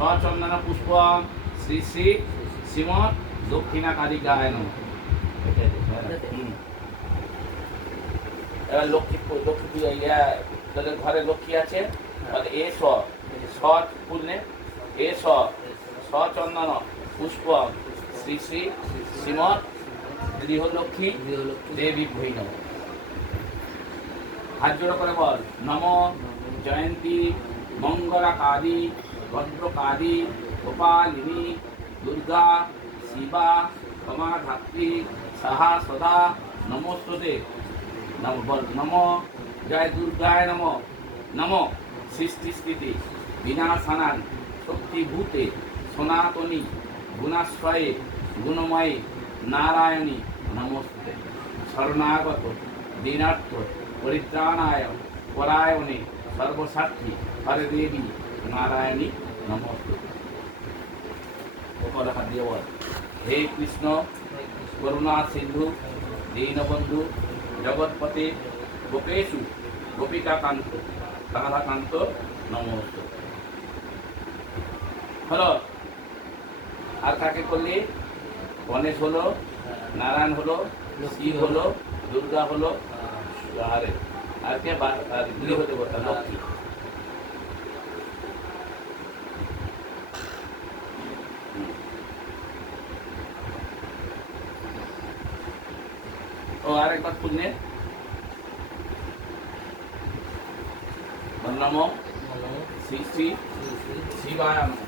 সচন্দন পুষ্প শ্রী শ্রী শ্রীমৎ দক্ষিণা কালিকায় নমঃ। এবার লক্ষ্মী লক্ষ্মী তাদের ঘরে লক্ষ্মী আছে, এ পুণ্যে এ সচন্দন পুষ্প শ্রী শ্রী শ্রীমৎ গৃহলক্ষ্মী দেবী ভৈ নমঃ। হাত জোড়ো করে বল, নম জয়ন্তী মঙ্গলা কালী ভদ্রকালী গোপালিনী দুর্গা শিবা ক্ষমা ধাত্রী সাহা সদা নমস্তুতে। নম বল, নম জয় দুর্গায় নম, নম সৃষ্টি স্থিতি বিনাশানান শক্তিভূতে সনাতনী গুণাশ্রয়ে গুণময়ী নারায়ণী নমস্তুতে। শরণাগত দীনার্থ পরিত্রাণায় পরায়ণে সর্বসাক্ষী হরে দেবী নারায়ণী নমস্তুতে। হাত দিয়ে বল, হে কৃষ্ণ করুণা সিন্ধু দীনবন্ধু জগৎপতি গোপেশু গোপিকাকান্ত রাধাকান্ত নমস্তে। হলো আর কাকে করলি? গণেশ হলো, নারায়ণ হলো, শিব হলো, দুর্গা হলো, আর কে হতে বলতা লক্ষ্মী। ও আরেকবার পুণ্যে নম শ্রী শ্রী শিবায় নমঃ।